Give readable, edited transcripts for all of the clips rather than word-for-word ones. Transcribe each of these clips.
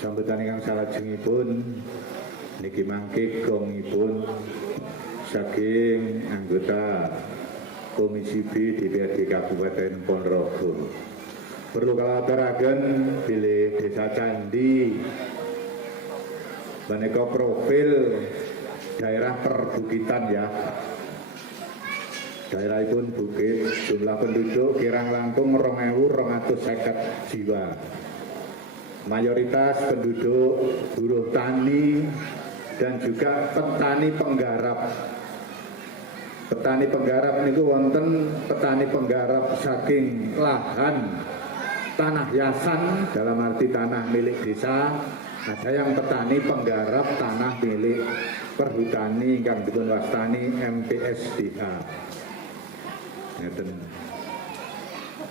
Sambutan ingkang salajengipun niki mangke gongipun saking anggota Komisi B DPRD Kabupaten Ponorogo. Perlu kalaturaken bilih Desa Candi menika profil daerah perbukitan ya. Daerahipun bukit, jumlah penduduk kirang langkung 2.250 jiwa. Mayoritas penduduk buruh tani dan juga petani penggarap. Petani penggarap niku wonten petani penggarap saking lahan tanah yasan dalam arti tanah milik desa, ada yang petani penggarap tanah milik perhutani ingkang dipun wastani MPSDH. Ngeten.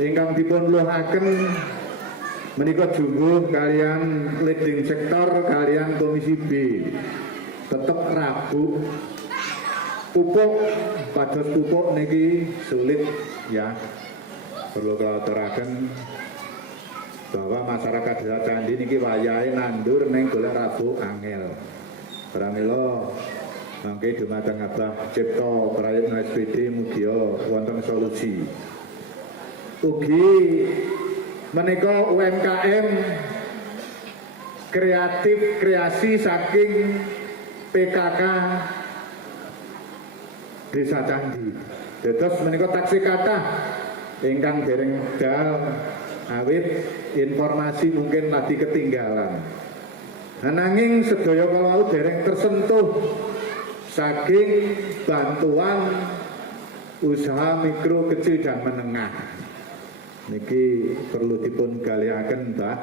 Ingkang dipun luhaken menika jumbuh kalian leading sektor kalian Komisi B tetap rabu pupuk pados pupuk niki sulit ya. Perlu kalaturaken bahwa masyarakat Desa Candi niki wayahe nandur ning golek rabu angel. Pramila mangke dumateng Abah Cipto Prayitno SPD mugi wonten solusi. Ugi menika UMKM kreatif kreasi saking PKK Desa Candi. Dados menika taksih kathah ingkang dereng dal awit informasi mungkin lagi ketinggalan. Nanging sedaya kalau dereng tersentuh saking bantuan usaha mikro kecil dan menengah. Niki perlu dipun galiaken Mbah.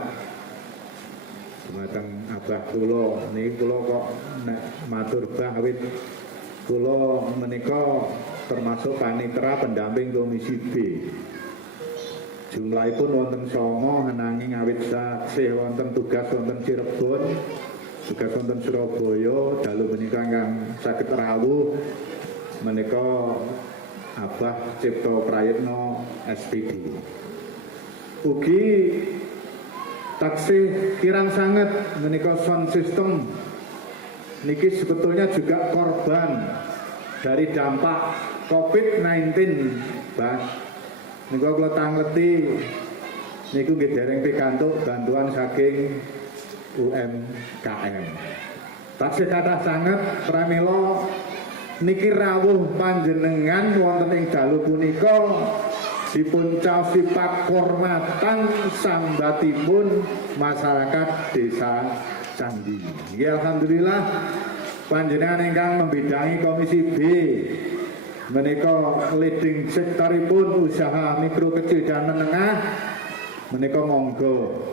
Dumateng Abah kula niki kula kok nek matur Mbah awit kula menika termasuk panitera pendamping Komisi B. Jumlahipun wonten 9 nanging awit saksih wonten tugas wonten Cirebon, tugas wonten Surabaya, dalu menika ingkang saged rawuh menika Abah Cipto Prayitno SPD. Ugi taksih kirang sangat menika sound system niki sebetulnya juga korban dari dampak COVID-19, Mbah. Niku kula tangleti niku nggih dereng pikantuk bantuan saking UMKM. Taksih kathah sanget pramila niki rawuh panjenengan wonten ing dalu punika dipun caosi pakurmatan sambatipun masyarakat Desa Candi. Nggih alhamdulillah panjenengan ingkang membidangi Komisi B menika leading sektoripun usaha mikro kecil dan menengah menika monggo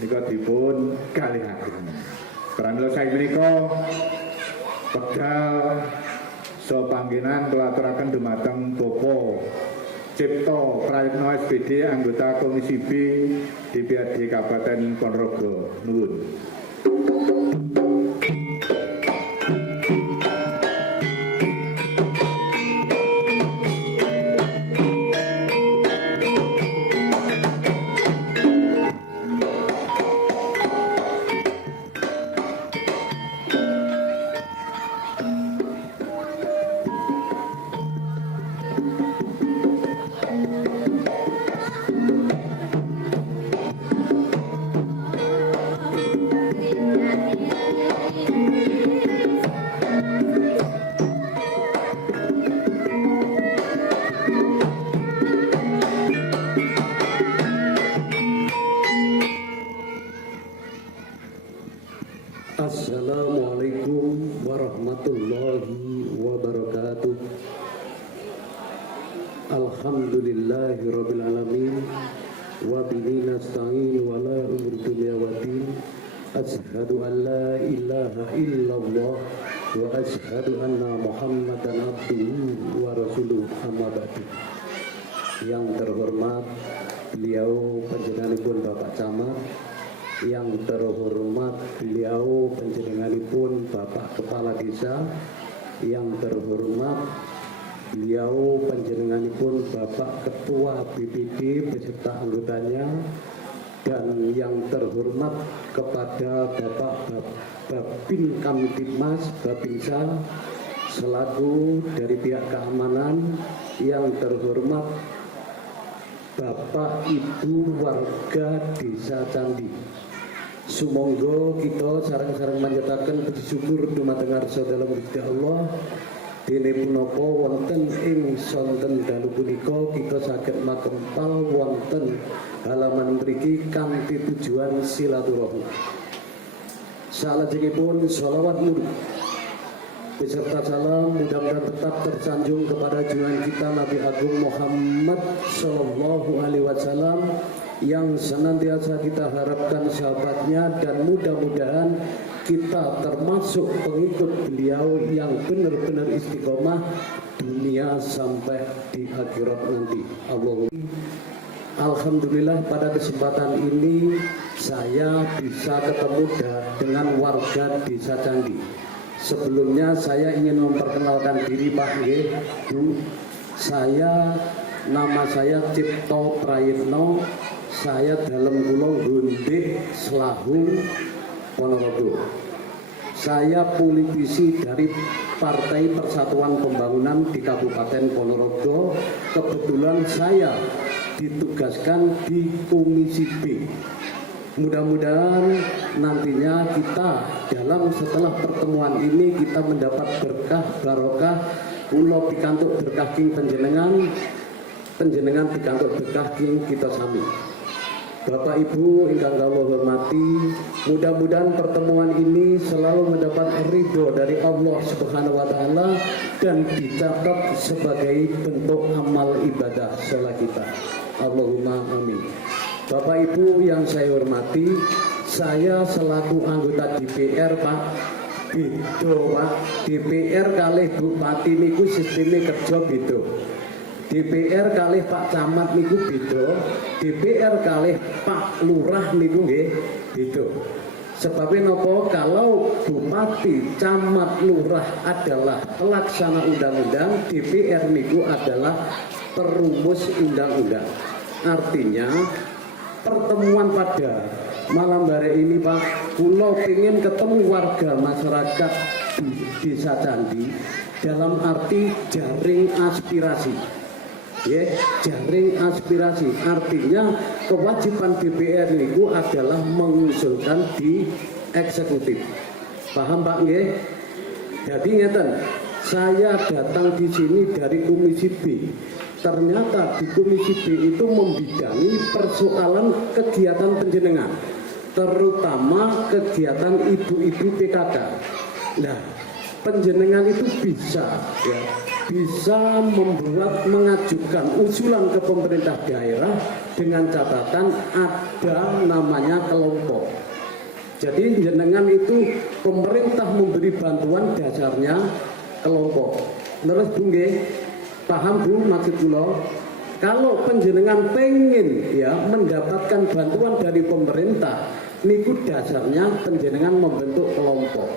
nika dipun galihaken. Pramila saepunika pedal so panggenan kelaturaken dumateng Bapak Cipto Prayitno SPD anggota Komisi B DPRD Kabupaten Ponorogo. Nuwun. Assalamualaikum warahmatullahi wabarakatuh. Alhamdulillahirabbil alamin wa bihi nasta'in wa la umur dunya wa din. Asyhadu an la ilaha illallah wa asyhadu anna Muhammadan abduhu wa rasuluh, amma ba'du. Yang terhormat beliau panjenenganipun Bapak Camat, yang terhormat beliau panjenenganipun Bapak Kepala Desa, yang terhormat beliau panjenenganipun Bapak Ketua BPD beserta anggotanya, dan yang terhormat kepada Bapak Babin Kamtibmas Babinsa selaku dari pihak keamanan, yang terhormat Bapak Ibu warga Desa Candi. Sumangga kita sareng-sareng manjataken puji syukur dumateng ngarsa dalam Gusti Allah. Dene punapa wonten ing sonten dalu punika kita saged makempal wonten halaman mriki kanthi tujuan silaturahmi. Salajengipun sholawat murni beserta salam mudah-mudahan tetap tersanjung kepada junjungan kita Nabi Agung Muhammad Sallallahu Alaihi Wasallam yang senantiasa kita harapkan sahabatnya, dan mudah-mudahan kita termasuk pengikut beliau yang benar-benar istiqomah dunia sampai di akhirat nanti. Alhamdulillah pada kesempatan ini saya bisa ketemu dengan warga Desa Candi. Sebelumnya saya ingin memperkenalkan diri Pak Nggih, Bu. Nama saya Cipto Prayitno. Saya dalam kula Gondik Selahung Ponorogo. Saya politisi dari Partai Persatuan Pembangunan di Kabupaten Ponorogo. Kebetulan saya ditugaskan di Komisi B. Mudah-mudahan nantinya kita setelah pertemuan ini kita mendapat berkah barokah, kula pikantuk berkah king panjenengan pikantuk berkah king kita sami. Bapak Ibu ingkang kula hormati, mudah-mudahan pertemuan ini selalu mendapat ridho dari Allah Subhanahu wa taala dan dicatat sebagai bentuk amal ibadah salat kita. Allahumma amin. Bapak Ibu yang saya hormati, saya selaku anggota DPR Pak, DPR kalih Bupati niku sistemnya kerja beda. DPR kalih Pak Camat niku beda, DPR kalih Pak Lurah niku nggih beda. Sebabnya nopo, kalau Bupati, Camat, Lurah adalah pelaksana undang-undang, DPR niku adalah perumus undang-undang. Artinya pertemuan pada malam hari ini Pak, kula pengen ketemu warga masyarakat di Desa Candi dalam arti jaring aspirasi. Ya, jaring aspirasi artinya kewajiban DPR itu adalah mengusulkan di eksekutif. Paham Pak nggih? Jadi ngeten, saya datang di sini dari Komisi B. Ternyata di Komisi B itu membidangi persoalan kegiatan panjenengan, terutama kegiatan ibu-ibu PKK. Nah, panjenengan itu bisa mengajukan usulan ke pemerintah daerah dengan catatan ada namanya kelompok. Jadi jenengan itu pemerintah memberi bantuan dasarnya kelompok. Terus Bu nggih, paham Bu maksud kula? Kalau panjenengan pengen mendapatkan bantuan dari pemerintah, niku dasarnya panjenengan membentuk kelompok.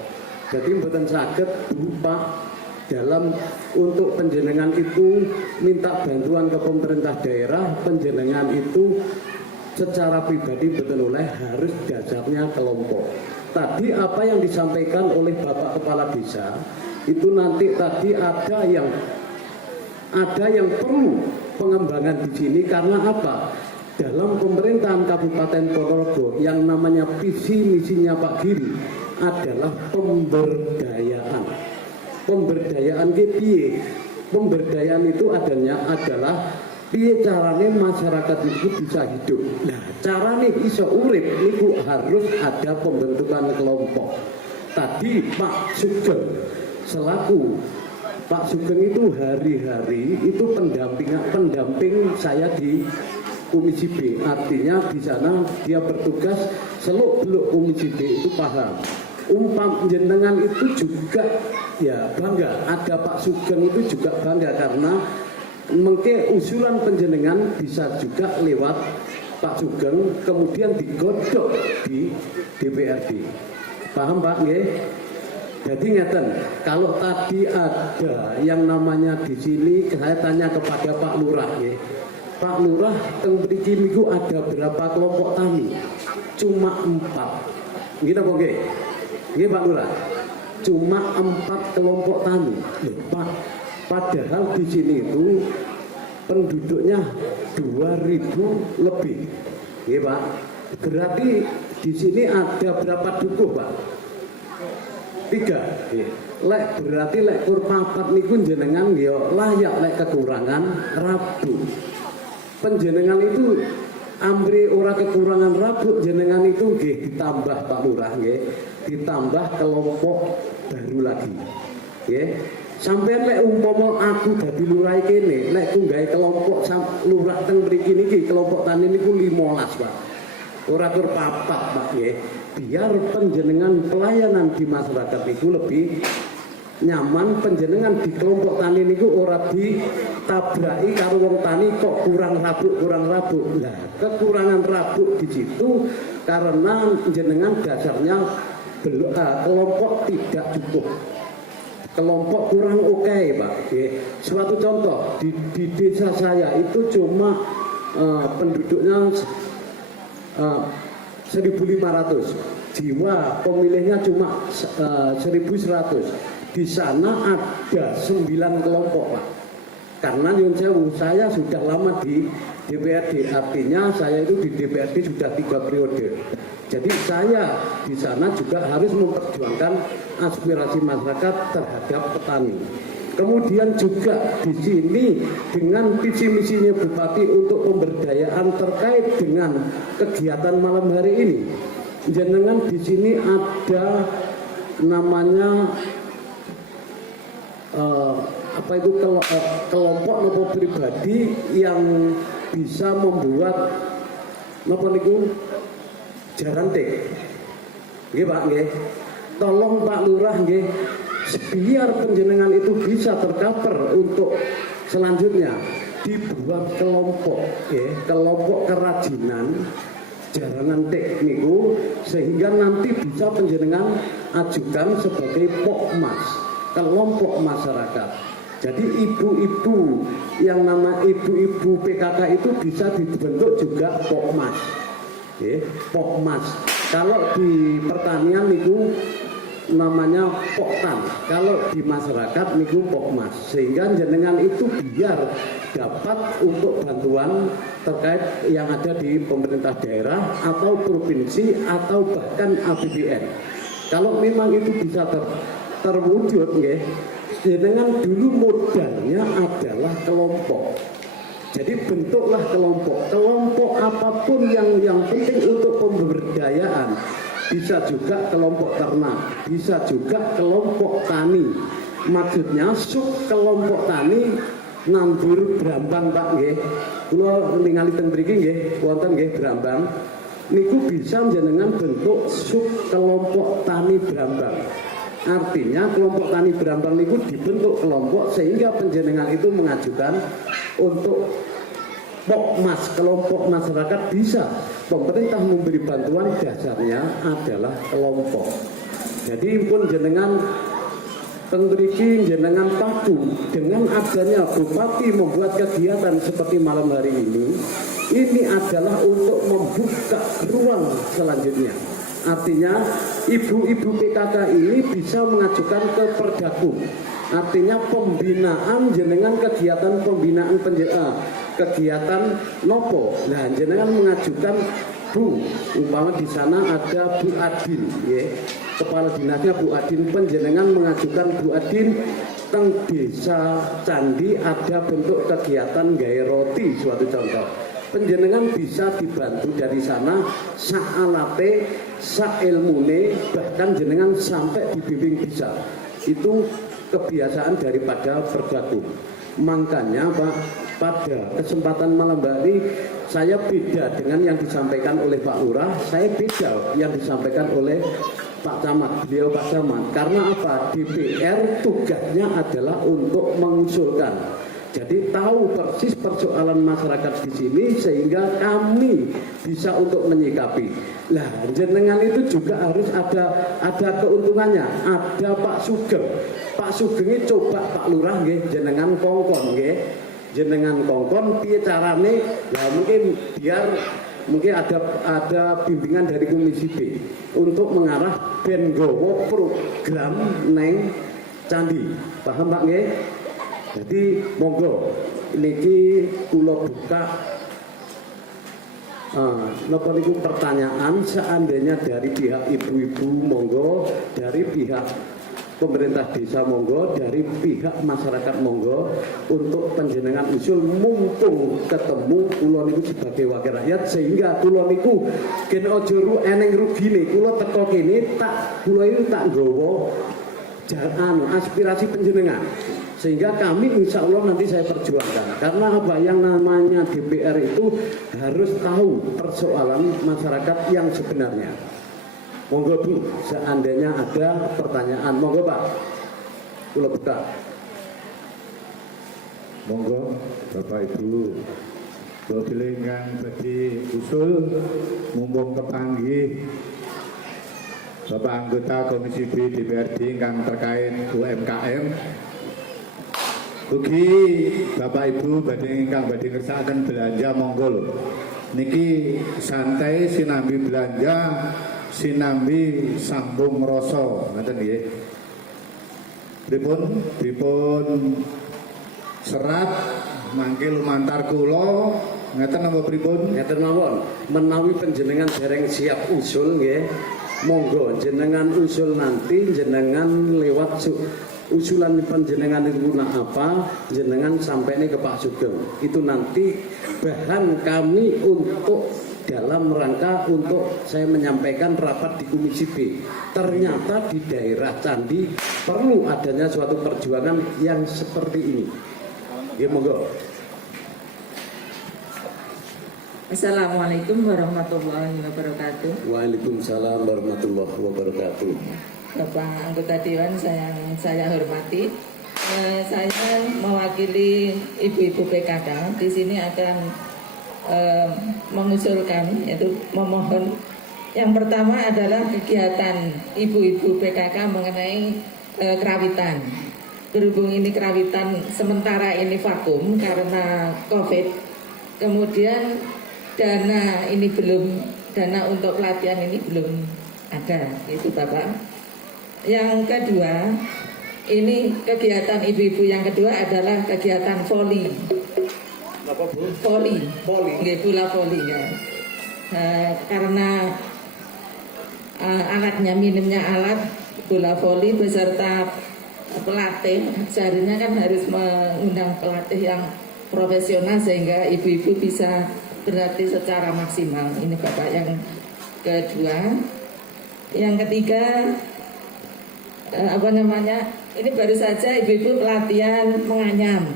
Jadi mboten saged Bu Pak dalam untuk panjenengan itu minta bantuan ke pemerintah daerah, panjenengan itu secara pribadi betul oleh harus dasarnya kelompok. Tadi apa yang disampaikan oleh Bapak Kepala Desa itu nanti tadi ada yang perlu pengembangan di sini karena apa? Dalam pemerintahan Kabupaten Ponorogo yang namanya visi misinya Pak Giri adalah pemberdayaan. Pemberdayaan piye? Pemberdayaan itu adalah piye carane masyarakat itu bisa hidup. Nah, carane iso urip niku harus ada pembentukan kelompok. Tadi Pak Sugeng selaku Pak Sugeng itu hari-hari itu pendamping saya di Komisi B. Artinya di sana dia bertugas seluk-beluk Komisi B itu paham. Jenengan itu juga bangga, ada Pak Sugeng itu juga bangga karena mengke usulan penjenengan bisa juga lewat Pak Sugeng kemudian digodok di DPRD. Paham Pak nggih? Jadi ngeten, kalau tadi ada yang namanya di sini saya tanya kepada Pak Lurah nggih. Pak Lurah teng mriki niku ada berapa kelompok tani? Cuma 4. Nggih napa nggih? Nggih Pak Lurah. Cuma 4 kelompok tani. Loh, Pak, padahal di sini itu penduduknya 2.000 lebih. Nggih Pak. Berarti di sini ada berapa dukuh Pak? 3. Lek berarti lek kur papat niku jenengan ya layak lek kekurangan rabuk. Penjenengan itu amri ora kekurangan rabuk, jenengan itu nggih ditambah Pak Lurah nggih, ditambah kelompok baru lagi. Nggih. Sampeyan lek umpama aku dadi lurah kene, lek ku gawe kelompok lurah teng mriki niki kelompok tani niku 15 Pak. Ora kur papat Pak nggih. Biar penjenengan pelayanan di masyarakat itu lebih nyaman, penjenengan di kelompok tani niku ora ditabraki karo wong tani kok kurang rabuk. Lah, kekurangan rabuk di situ karena jenengan dasarnya kelompok tidak cukup. Kelompok kurang oke, Pak. Suatu contoh di desa saya itu cuma penduduknya 1.500, jiwa pemilihnya cuma 1.100. Di sana ada 9 kelompok Pak. Karena nyun sewu, saya sudah lama di DPRD, artinya saya itu di DPRD sudah 3 periode. Jadi saya di sana juga harus memperjuangkan aspirasi masyarakat terhadap petani. Kemudian juga di sini dengan visi misinya Bupati untuk pemberdayaan terkait dengan kegiatan malam hari ini. Jenengan di sini ada namanya kelompok nopo pribadi yang bisa membuat nopo niku jarantik. Nggih Pak nggih. Tolong Pak Lurah nggih, biar penjenengan itu bisa tercover untuk selanjutnya dibuat kelompok ya, kelompok kerajinan jaranan tekniku sehingga nanti bisa penjenengan ajukan sebagai pokmas, kelompok masyarakat. Jadi ibu-ibu yang nama ibu-ibu PKK itu bisa dibentuk juga pokmas. Ya, pokmas. Kalau di pertanian itu namanya poktan, kalau di masyarakat niku pokmas, sehingga jenengan itu biar dapat untuk bantuan terkait yang ada di pemerintah daerah atau provinsi atau bahkan APBN. Kalau memang itu bisa terwujud ya, jenengan dulu modalnya adalah kelompok. Jadi bentuklah kelompok apapun yang penting untuk pemberdayaan. Bisa juga kelompok ternak, bisa juga kelompok tani. Maksudnya sub kelompok tani nandur Brambang Pak nggih. Kula ningali teng mriki nggih, wonten nggih Brambang. Niku bisa jenengan bentuk sub kelompok tani Brambang. Artinya kelompok tani Brambang niku dibentuk kelompok sehingga penjenengan itu mengajukan untuk pokmas, kelompok masyarakat bisa. Pemerintah memberi bantuan dasarnya adalah kelompok. Jadi pun jenengan tengriki jenengan paku dengan adanya Bupati membuat kegiatan seperti malam hari ini adalah untuk membuka ruang selanjutnya. Artinya ibu-ibu PKK ini bisa mengajukan ke Perdakum. Artinya pembinaan jenengan kegiatan pembinaan kegiatan nopo. Nah, jenengan mengajukan Bu, umpama di sana ada Bu Adin, ya. Kepala dinasnya Bu Adin, penjenengan mengajukan Bu Adin teng desa Candi ada bentuk kegiatan gawe roti suatu contoh. Penjenengan bisa dibantu dari sana sa'alate, sa'ilmune, bahkan jenengan sampai dibimbing bisa. Itu kebiasaan daripada Perdakum. Makanya Pak, pada kesempatan malam hari saya beda dengan yang disampaikan oleh Pak Lurah, saya beda yang disampaikan oleh Pak Camat, beliau Pak Camat. Karena apa? DPR tugasnya adalah untuk mengusulkan. Jadi tahu persis persoalan masyarakat di sini sehingga kami bisa untuk menyikapi. Lah, jenengan itu juga harus ada keuntungannya. Ada Pak Sugeng. Pak Sugeng coba Pak Lurah nggih jenengan kongkon nggih. jenengan kongkon piye carane ya mungkin biar mungkin ada bimbingan dari Komisi B untuk mengarah ben nggawa program neng candi. Paham Pak nggih? Jadi monggo niki kula buka napa niku pertanyaan seandainya dari pihak ibu-ibu monggo, dari pihak pemerintah desa monggo, dari pihak masyarakat monggo untuk panjenengan usul mumpung ketemu kula niku sebagai wakil rakyat sehingga kula niku gen aja eneng rugine kula teko kene kula itu tak nggawa jalan aspirasi panjenengan sehingga kami insya Allah nanti saya perjuangkan karena apa yang namanya DPR itu harus tahu persoalan masyarakat yang sebenarnya. Monggo Bu, seandainya ada pertanyaan, monggo Pak, kula buka. Monggo Bapak Ibu, kula pilih ingkang badhe usul mumpung kepanggih Bapak anggota Komisi B DPRD ingkang terkait UMKM. Ugi Bapak Ibu ingkang badhe ngersakaken belanja monggo lho. Niki santai sinambi belanja, sinambi sambung rasa, ngoten nggih. Pripun serat mangke lumantar kula ngeten napa pripun? Ngeten mawon, menawi panjenengan dereng siap usul nggih, monggo jenengan usul nanti jenengan lewat usulan panjenengan itu apa, jenengan sampai ini ke Pak Sugeng. Itu nanti bahan kami untuk dalam rangka untuk saya menyampaikan rapat di Komisi B. Ternyata di daerah candi perlu adanya suatu perjuangan yang seperti ini. Ya monggo. Assalamualaikum warahmatullahi wabarakatuh. Waalaikumsalam warahmatullahi wabarakatuh. Bapak anggota Dewan saya hormati. Saya mewakili ibu-ibu PKK di sini akan mengusulkan yaitu memohon. Yang pertama adalah kegiatan ibu-ibu PKK mengenai kerawitan. Berhubung ini kerawitan sementara ini vakum karena COVID. Kemudian dana untuk pelatihan ini belum ada, itu Bapak. Yang kedua, ini kegiatan ibu-ibu yang kedua adalah kegiatan voli. Apa Bu? Voli. Voli. Nggih, bola voli ya. Karena alatnya minimnya alat bola voli beserta pelatih, seharusnya kan harus mengundang pelatih yang profesional sehingga ibu-ibu bisa berlatih secara maksimal. Ini Bapak yang kedua. Yang ketiga, ini baru saja ibu-ibu pelatihan menganyam.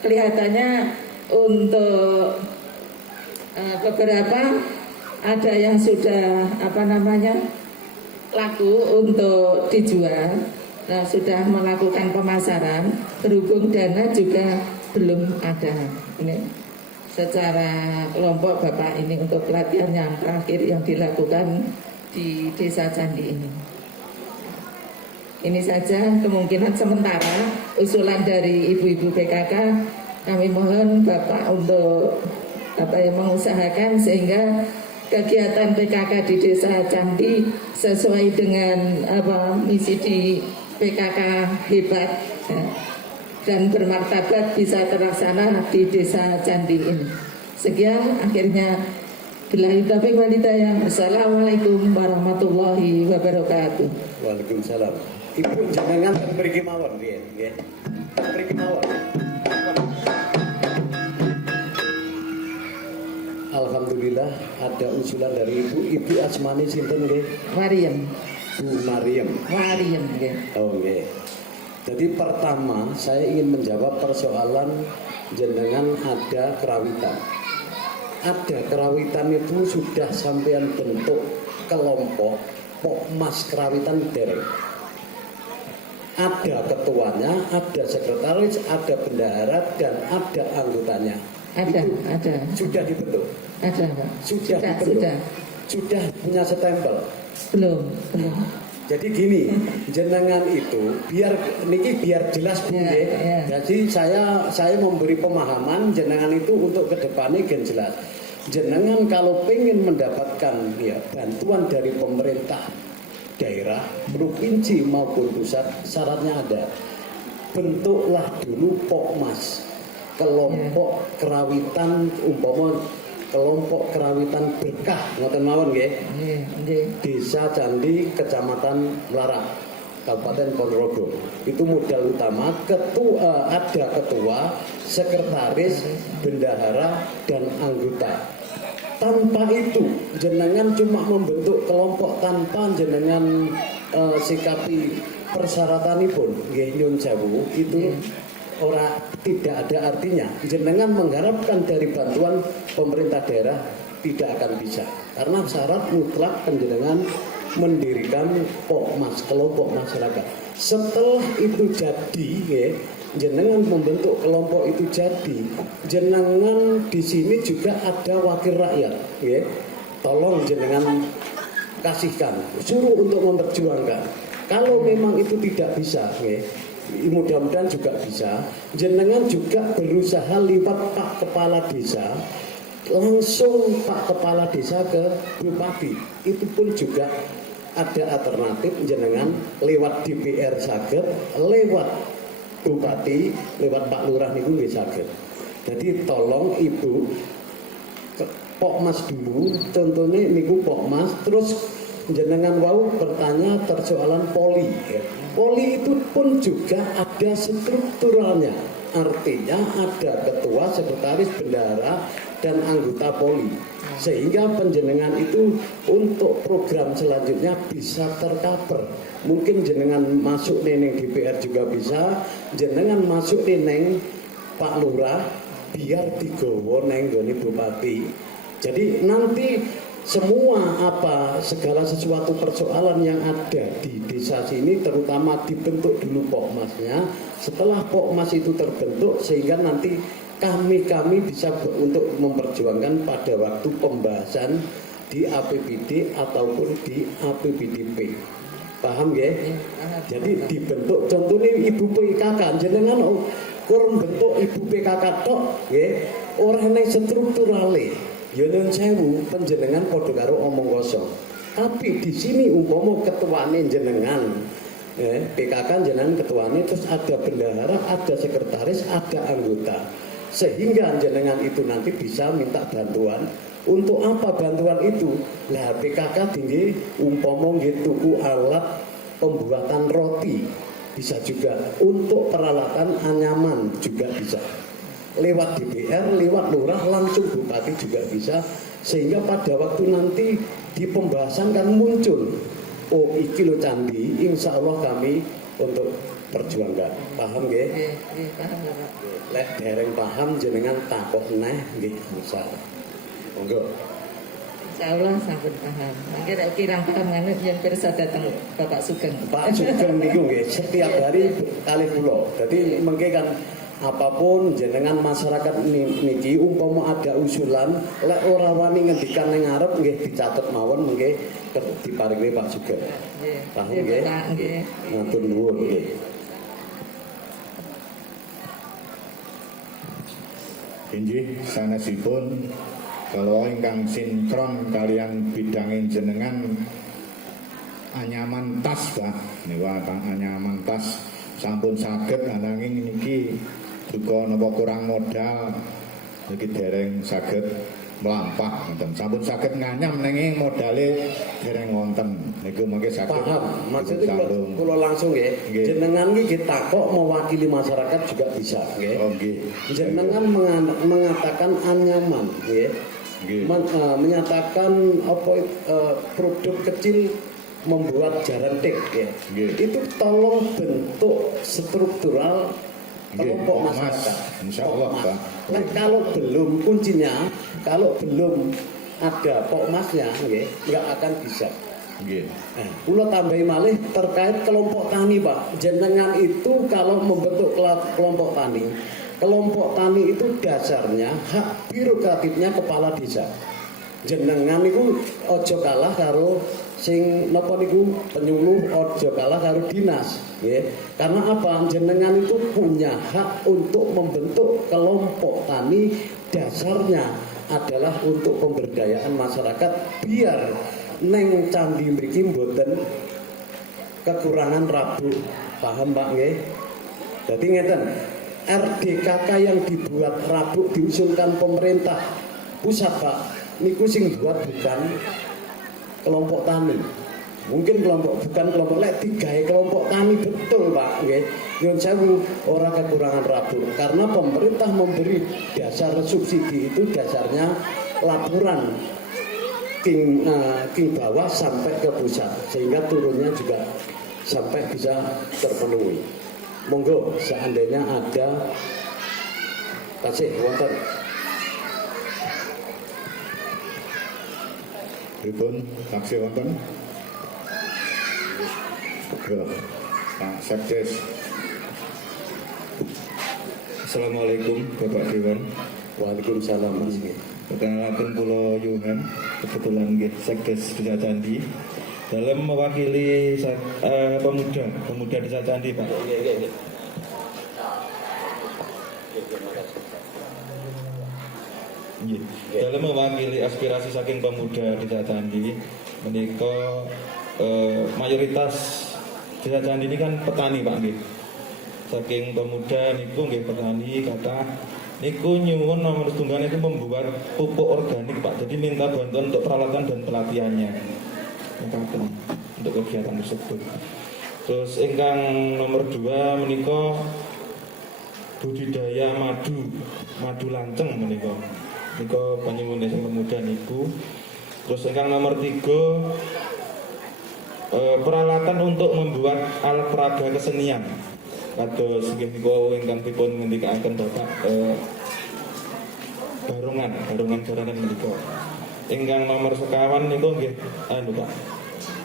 Kelihatannya untuk beberapa ada yang sudah laku untuk dijual. Nah, sudah melakukan pemasaran, berhubung dana juga belum ada. Ini secara kelompok Bapak ini untuk pelatihan yang terakhir yang dilakukan di Desa Candi ini. Ini saja kemungkinan sementara usulan dari ibu-ibu PKK. Kami mohon Bapak untuk mengusahakan sehingga kegiatan PKK di Desa Candi sesuai dengan misi di PKK hebat ya, dan bermartabat bisa terlaksana di Desa Candi ini. Sekian akhirnya billahi taufiq wal hidayah. Assalamualaikum warahmatullahi wabarakatuh. Waalaikumsalam. Ibu jenengan mriki mawon nggih, nggih. Mriki mawon. Alhamdulillah ada usulan dari Ibu asmane sinten nggih? Mariam. Bu Mariam. Mariam nggih. Oh nggih. Jadi pertama saya ingin menjawab persoalan jenengan ada kerawitan. Ada kerawitan itu sudah sampean bentuk kelompok Pokmas Kerawitan dereng. Ada ketuanya, ada sekretaris, ada bendahara, dan ada anggotanya. Ada. Sudah dibentuk. Ada, Pak. Sudah dibentuk. Sudah. Sudah punya stempel. Belum. Jadi gini, jenengan itu biar jelas Bu Ya, nggih. ya. Jadi saya memberi pemahaman jenengan itu untuk kedepannya gen jelas. Jenengan kalau pengen mendapatkan ya bantuan dari pemerintah daerah, provinsi maupun pusat, syaratnya ada. Bentuklah dulu Pokmas, kelompok kerawitan umpama kelompok kerawitan berkah ngoten mawon nggih. Nggih. Desa Candi, Kecamatan Melarak, Kabupaten Ponorogo. Itu modal utama. Ada ketua, sekretaris, bendahara, dan anggota. Tanpa itu, jenengan cuma membentuk kelompok tanpa jenengan sikapi persyaratanipun, nggih nyun sewu, itu tidak ada artinya. Jenengan mengharapkan dari bantuan pemerintah daerah tidak akan bisa, karena syarat mutlak penjenengan mendirikan Pokmas, kelompok masyarakat. Setelah itu jadi, ya, jenengan membentuk kelompok itu jadi, jenengan di sini juga ada wakil rakyat, ya. Tolong jenengan kasihkan, suruh untuk memperjuangkan. Kalau memang itu tidak bisa, ya, mudah-mudahan juga bisa. Jenengan juga berusaha lewat Pak Kepala Desa, langsung Pak Kepala Desa ke Bupati. Itu pun juga ada alternatif jenengan lewat DPR saged, lewat Bupati, lewat Pak Lurah niku nggih saged. Jadi tolong Ibu Pokmas dulu, contohnya niku Pokmas, terus jenengan wau bertanya persoalan poli. Ya. Poli itu pun juga ada strukturalnya, artinya ada ketua, sekretaris, bendahara, dan anggota poli. Sehingga penjenengan itu untuk program selanjutnya bisa tercover. Mungkin jenengan masuk neneng DPR juga bisa, jenengan masuk neneng Pak Lurah, biar digowo neng goni Bupati. Jadi nanti semua segala sesuatu persoalan yang ada di desa sini, terutama dibentuk dulu Pokmasnya. Setelah Pokmas itu terbentuk, sehingga nanti kami bisa untuk memperjuangkan pada waktu pembahasan di APBD ataupun di APBDP. Paham ya? Jadi dibentuk, contohnya Ibu PKK, jenengan kurang bentuk Ibu PKK tok, ya, orang yang strukturale. Ya nyun sewu, penjenengan padha karo omong kosong. Tapi di sini umpama ketuane jenengan, PKK jenengan ketuane, terus ada bendahara, ada sekretaris, ada anggota. Sehingga jenengan itu nanti bisa minta bantuan. Untuk apa bantuan itu? Lah PKK tinggi umpama nggih tuku alat pembuatan roti, bisa juga. Untuk peralatan anyaman juga bisa. Lewat DPR, lewat lurah, langsung bupati juga bisa. Sehingga pada waktu nanti di pembahasan kan muncul, oh iki lo candi, insya Allah kami untuk perjuangkan. Paham nggih? Nggih, paham ya, Pak. Lek dereng paham jenengan takok neh nggih masalah. Monggo. Insyaallah sampun paham. Mangke nek kirang paham manut yen pirsa dateng Bapak Sugeng. Pak Sugeng niku nggih setiap hari kali kula. Dadi mengke kan apapun jenengan masyarakat niki umpama ada usulan lek ora wani ngendikan ning ngarep nggih dicatet mawon nggih diparingi Pak Sugeng. Nggih. Paham nggih? Nggih. Matur nuwun nggih. Inggih sanesipun kalau ingkang sinkron kalian bidangin jenengan anyaman tas Pak niku anyaman tas sampun saged ananging niki duka napa kurang modal niki dereng saged mlampah ngoten sampun saged nganyam nanging modale dereng wonten niku mangke saged Paham, maksudnya salung. kalau langsung ya, Nggih. jenengan ini kita kok mewakili masyarakat juga bisa, ya. Oh, nggih. Jenengan mengatakan anyaman, ya. Nggih. Menyatakan produk kecil membuat jarantik, ya. Nggih. Itu tolong bentuk struktural Nggih, kelompok Pokmas. masyarakat. Insyaallah, Pokmas. Pak. Nah, kalau belum kuncinya, kalau belum ada Pokmasnya, ya, nggak akan bisa. Nggih. Nah, kula tambahi malih terkait kelompok tani Pak. Jenengan itu kalau membentuk kelompok tani itu dasarnya hak birokratifnya kepala desa. jenengan niku aja kalah karo sing napa niku penyuluh, aja kalah karo dinas, nggih. Karena apa? Jenengan itu punya hak untuk membentuk kelompok tani, dasarnya adalah untuk pemberdayaan masyarakat biar neng candi mriki mboten kekurangan rabuk. Paham Pak nggih? Jadi ngeten, RDKK yang dibuat rabuk diusulkan pemerintah pusat Pak, niku sing buat bukan kelompok tani. Mungkin bukan kelompok lek digawe kelompok tani betul Pak nggih. Nyuwun sewu ora kekurangan rabuk karena pemerintah memberi dasar subsidi itu dasarnya laporan king bawah sampai ke pusat sehingga turunnya juga sampai bisa terpenuhi. Monggo seandainya ada kasih wonten Pripun taksih wonten? Ya, Pak Sekdes. Assalamualaikum Bapak Dewan. Waalaikumsalam Mas. Perkenalkan Pulau Yuhan, kebetulan Sekdes Desa Candi. Dalam mewakili pemuda Desa Candi Pak. Dalam mewakili aspirasi saking pemuda Desa Candi, menika mayoritas Desa Candi ini kan petani Pak nggih. Saking pemuda niku nggih petani kata niku nyuwun nomor setunggal itu membuat pupuk organik Pak. Jadi minta bantuan untuk peralatan dan pelatihannya. Untuk kegiatan tersebut. Terus ingkang nomor 2 menika budidaya madu lanceng menika. Nika panyuwun desa pemuda niku. Terus ingkang nomor 3 peralatan untuk membuat alat peraga kesenian. Kados nggih nika ingkang dipun ngendikaken Bapak barongan menika. Ingkang nomor 51 niku nggih Pak.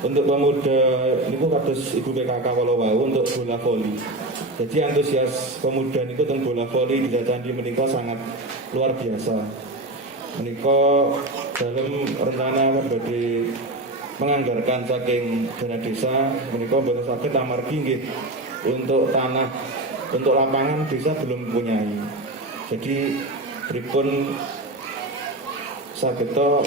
Untuk pemuda niku kados Ibu PKK Wolowau untuk bola voli. Jadi antusias pemuda niku tentang bola voli di Candi menika sangat luar biasa. Menika dalam rencana badhe menganggarkan saking dana desa menika boten saged amargi nggih untuk tanah untuk lapangan desa belum punyai. Jadi pripun sageta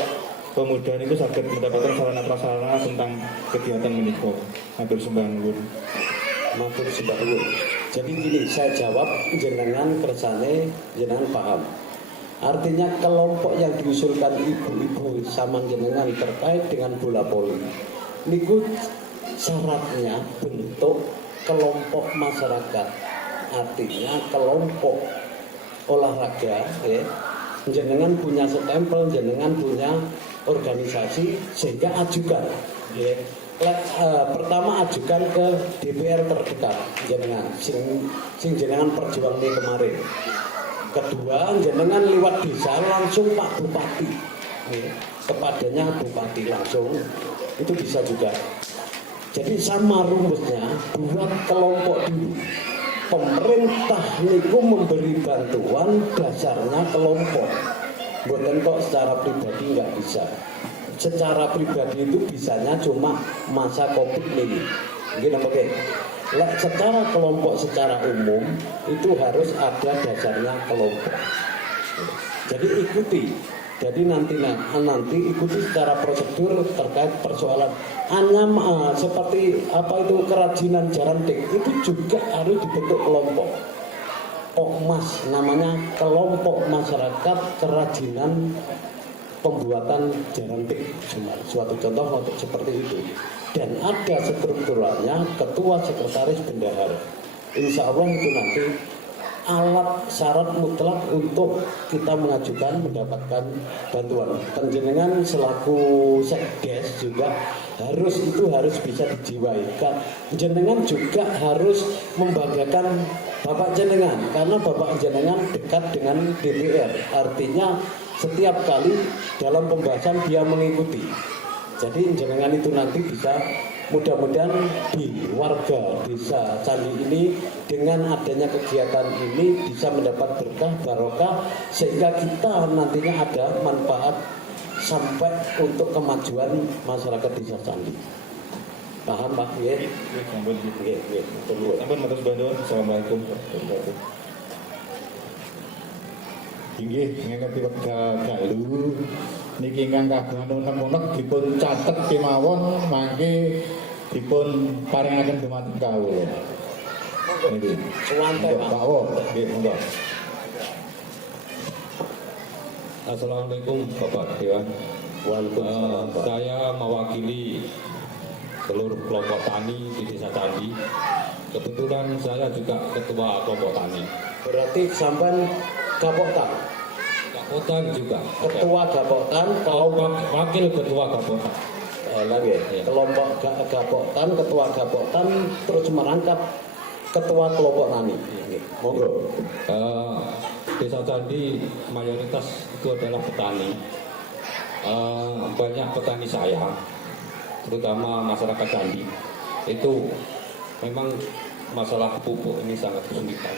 pemuda itu saged mendapatkan sarana prasarana tentang kegiatan menika. Matur sembah nuwun. Matur sembah nuwun. Jadi gini, saya jawab jenengan kersane jenengan paham. Artinya kelompok yang diusulkan ibu-ibu sama jenengan terkait dengan bola voli niku syaratnya bentuk kelompok masyarakat. Artinya kelompok olahraga ya. Jenengan punya stempel, jenengan punya organisasi sehingga ajukan ya. Pertama ajukan ke DPR terdekat jenengan sing jenengan perjuang di kemarin. Kedua jenengan lewat desa langsung Pak Bupati ya. Kepadanya Bupati langsung itu bisa juga. Jadi sama rumusnya buat kelompok dulu. Pemerintah niku memberi bantuan dasarnya kelompok. Bukan kok secara pribadi nggak bisa. Secara pribadi itu bisanya cuma masa COVID ini. Gini oke. Secara kelompok secara umum itu harus ada dasarnya kelompok. Jadi ikuti. Jadi nanti ikuti secara prosedur terkait persoalan seperti apa itu kerajinan jarantik itu juga harus dibentuk kelompok. Pokmas namanya kelompok masyarakat kerajinan pembuatan jarantik. Suatu contoh untuk seperti itu. Dan ada strukturalnya ketua sekretaris bendahara. Insya Allah itu nanti alat syarat mutlak untuk kita mengajukan mendapatkan bantuan. Penjenengan selaku sekdes juga harus bisa dijiwai. Jenengan juga harus membanggakan Bapak jenengan karena Bapak jenengan dekat dengan DPR. Artinya setiap kali dalam pembahasan dia mengikuti. Jadi jenengan itu nanti bisa mudah-mudahan di warga desa Candi ini dengan adanya kegiatan ini bisa mendapat berkah barokah sehingga kita nantinya ada manfaat sampai untuk kemajuan masyarakat Desa Candi. Paham Pak? Ya. Sampun Nggih, nggih. Tunggu. sampun matur bantuan. Assalamualaikum warahmatullahi wabarakatuh. Inggih ngene wekdal dalu niki ingkang kagungan unek-unek dipun catet kemawon mangke dipun paringaken dumateng kawula. Niki. Suwanten Pak. Pak Wo, nggih monggo. Assalamualaikum Bapak Dewan. Waalaikumsalam, Pak. Saya mewakili seluruh kelompok tani di Desa Candi. Kebetulan saya juga ketua kelompok tani. Berarti sampean Gapoktan, Gapotan juga. ketua Gapoktan, Kelompok wakil ketua Gapotan. lagi Iya. kelompok Gapoktan, ketua Gapoktan terus merangkap ketua kelompok tani. Nggih. Monggo. Desa Candi mayoritas itu adalah petani. Banyak petani saya, terutama masyarakat Candi, itu memang masalah pupuk ini sangat kesulitan.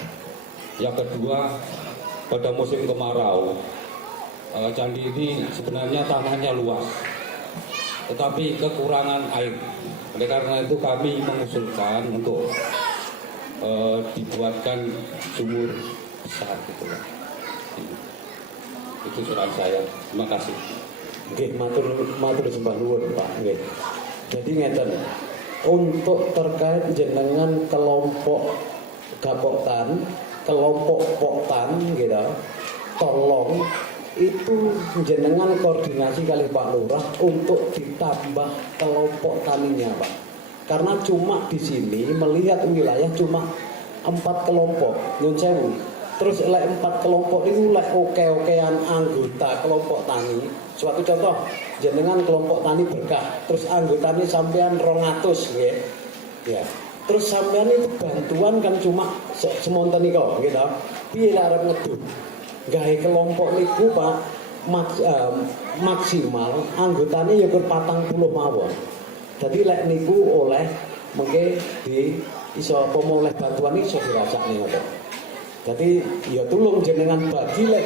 Yang kedua, pada musim kemarau, Candi ini sebenarnya tanahnya luas, tetapi kekurangan air. Oleh karena itu kami mengusulkan untuk dibuatkan sumur besar gitu lah. Itu surat saya. Terima kasih. Nggih, matur sembah nuwun Pak. Nggih. Jadi ngeten, untuk terkait jenengan kelompok Gapoktan, kelompok Poktan gitu, tolong itu jenengan koordinasi kali Pak Lurah untuk ditambah kelompok taninya Pak. Karena cuma di sini melihat wilayah cuma 4 kelompok, nyun sewu. Terus lek 4 kelompok itu lek oke-okean anggota kelompok tani. Suatu contoh, jenengan kelompok tani berkah, terus anggotanya sampean 200 nggih. Ya. Terus sampean itu bantuan kan cuma semonten niku gitu. Piye lek arep ngeduk? Gawe kelompok niku Pak maksimal anggotanya ya kur 40 mawon. Jadi lek niku oleh mengke di iso pemoleh bantuan iso dirasakne ngoten. Jadi ya tulung jenengan bagi lek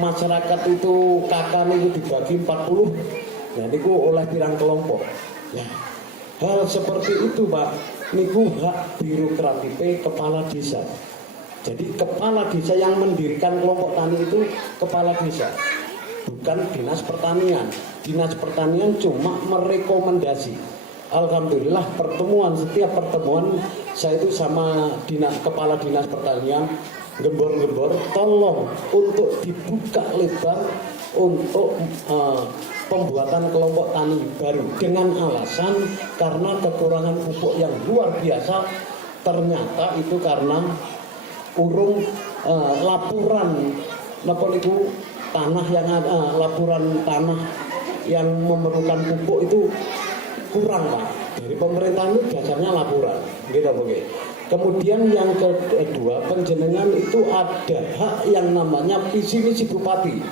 masyarakat itu kakak niku dibagi 40. Nah niku oleh pirang kelompok. Nah, hal seperti itu Pak, niku hak birokratipe kepala desa. Jadi kepala desa yang mendirikan kelompok tani itu kepala desa, bukan dinas pertanian. Dinas pertanian cuma merekomendasi. Alhamdulillah setiap pertemuan saya itu sama kepala dinas pertanian gembor-gembor, tolong untuk dibuka lebar untuk pembuatan kelompok tani baru dengan alasan karena kekurangan pupuk yang luar biasa. Ternyata itu karena urung laporan tanah yang ada, laporan tanah yang memerlukan pupuk itu kurang Pak. Dari pemerintah itu dasarnya laporan gitu begitu. Kemudian yang kedua, penjenengan itu ada hak yang namanya visi misi bupati.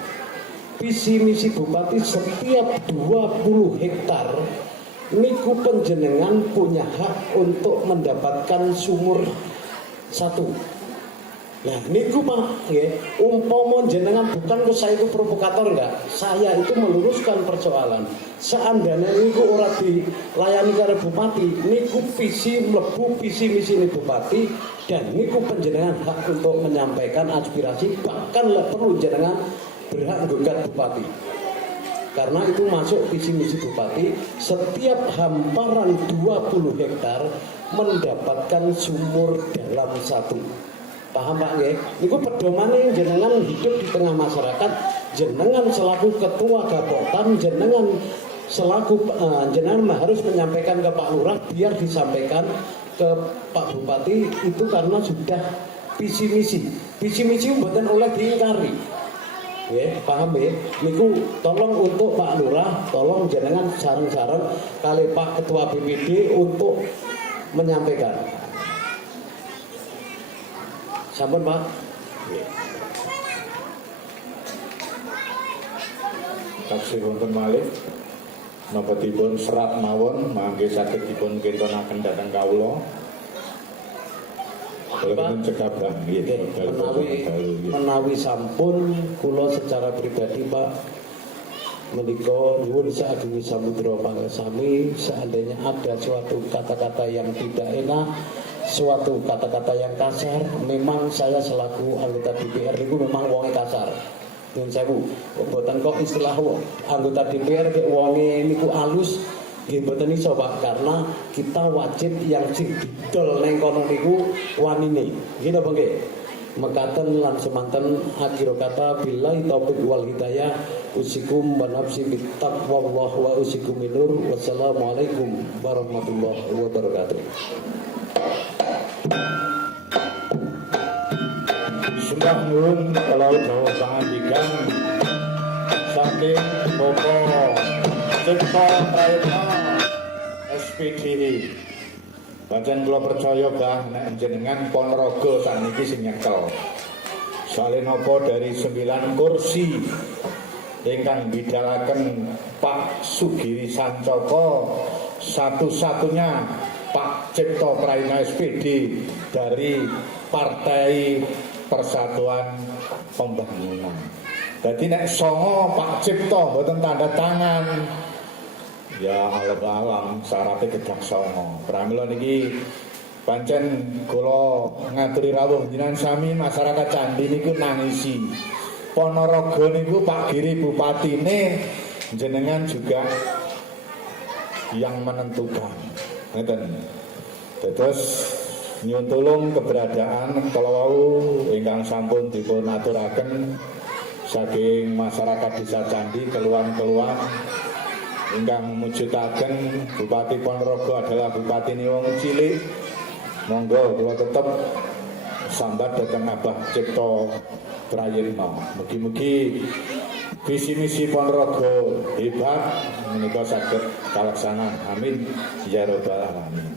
Visi misi bupati setiap 20 hektar niku penjenengan punya hak untuk mendapatkan sumur 1. Nah, niku Pak, ya, umpama jenengan bukan saya itu provokator enggak. Saya itu meluruskan persoalan. Seandainya niku ora dilayani karo bupati, niku visi misi ini bupati dan niku penjenengan hak untuk menyampaikan aspirasi, bahkan perlu jenengan berhak gugat bupati. Karena itu masuk visi misi bupati, setiap hamparan 20 hektar mendapatkan sumur dalam 1. Paham Pak nggih? Niku pedomane jenengan hidup di tengah masyarakat, jenengan selaku ketua Gapoktan, jenengan selaku jenengan harus menyampaikan ke Pak Lurah biar disampaikan ke Pak Bupati itu karena sudah visi misi. Visi misi mboten oleh diingkari. Nggih, paham nggih? Niku tolong untuk Pak Lurah, tolong jenengan sareng-sareng kali Pak Ketua BPD untuk menyampaikan. Sampun Pak. Taksih wonten malih napa dipun serat mawon mangke saged dipun kintonaken dhateng kawula. Kula cekap nggih menawi sampun kula secara pribadi Pak menika nyuwun saageng samudra pangasami, seandainya ada suatu kata-kata yang tidak enak, suatu kata-kata yang kasar, memang saya selaku anggota DPR itu memang wonge kasar. Nyuwun sewu, mboten kok istilah anggota DPR kek wonge niku alus, nggih mboten iso Pak, karena kita wajib yang sing didol ning kono niku wanine. Nggih napa nggih? Mekaten lan semanten akhir kata billahi taufik wal hidayah, usikum wa nafsi bittaqwallah wa usikum minur. Wassalamualaikum warahmatullahi wabarakatuh. Sembah nuwun kalau dawuh pangandikan saking Bapak Cipta Prayitna SPD. Pancen kula percaya bah nek jenengan Ponorogo sakniki sing nyekel. Soale napa dari 9 kursi ingkang bidhalaken Pak Sugiri Sancoko, satu-satunya Pak Cipta Prayitna SPD dari Partai Persatuan Pembangunan. Jadi nek songo Pak Cipta mboten tanda tangan, ya alam syaratnya kedah songo. Pramila niki pancen kula ngaturi rawuh jenengan sami masyarakat Candi niku nangisi. Ponorogo niku Pak Giri bupatine jenengan juga yang menentukan. Ngeten. Terus nyuwun tulung keberadaan kala wau ingkang sampun dipun aturaken saking masyarakat Desa Candi keluhan-keluhan ingkang mujudaken Bupati Ponorogo adalah Bupati wong cilik. Monggo kula tetep sambat dhateng Abah Cipta Prayitna. Mugi-mugi visi misi Ponorogo hebat menika saged kalaksanan. Amin ya rabbal alamin.